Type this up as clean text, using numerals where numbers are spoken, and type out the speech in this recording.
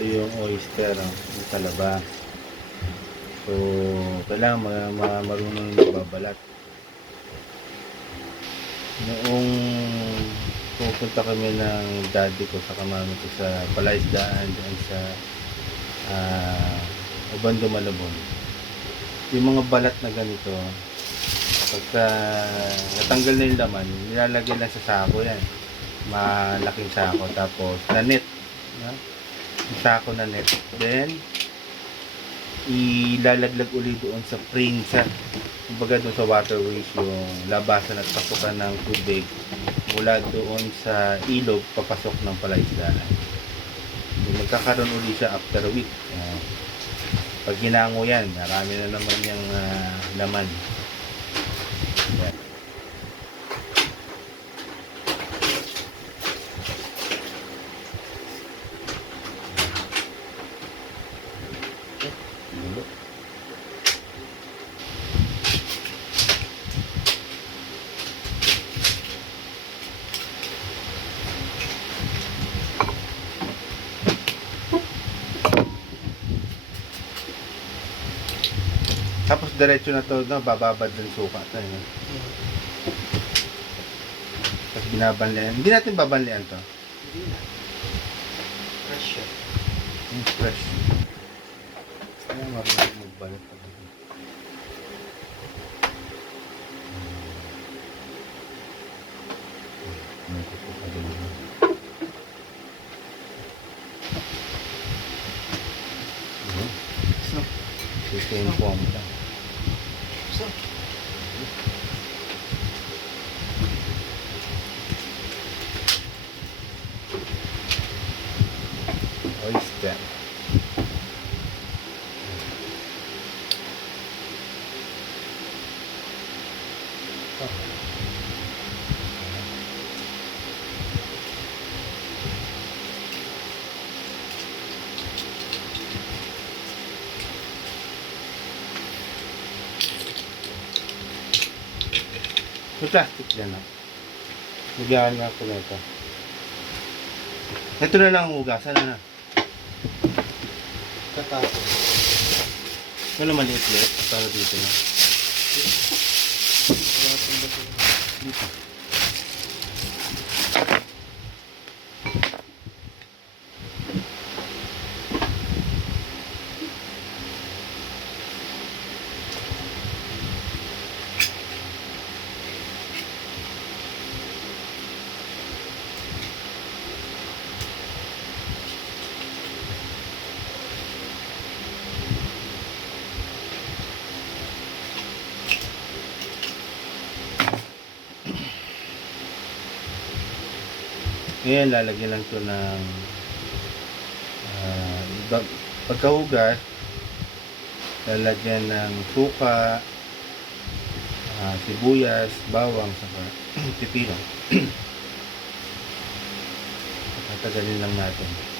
Ito yung oyster, yung talaba. So, kailangan marunong magbabalat. Noong pupunta kami ng daddy ko sa mami ko sa palaisdaan dyan sa Obando, Malabon, yung mga balat na ganito, pagka natanggal na yung laman, nilalagay lang sa sako yan, malaking sako, tapos na net, yung sako na net, then ilalaglag uli doon sa prinsa, kumbaga doon sa waterways, yung labasan at pasukan ng tubig mula doon sa ilog papasok ng palaisdaan. Magkakaroon uli siya after a week. Pag ginango yan, marami na naman yung laman. Yan. Tapos diretso na to, no, bababad ng suka to. Tapos binabanlian. Hindi natin babanlian to. Hindi na. Fresh siya. Fresh. Kaya marunong magbalat. Ito yung form lang. So, oyster. May plastic dyan, ha? Nagyahan nga ako na ito. Ito na lang ang hugasan na. katapos. Ito na maliit-liit. Para dito na. Wala pang bato. Dito. Ngayon, lalagyan lang ito ng pagkahugas, lalagyan ng suka, sibuyas, bawang, saka pipino. Tatagalin lang natin.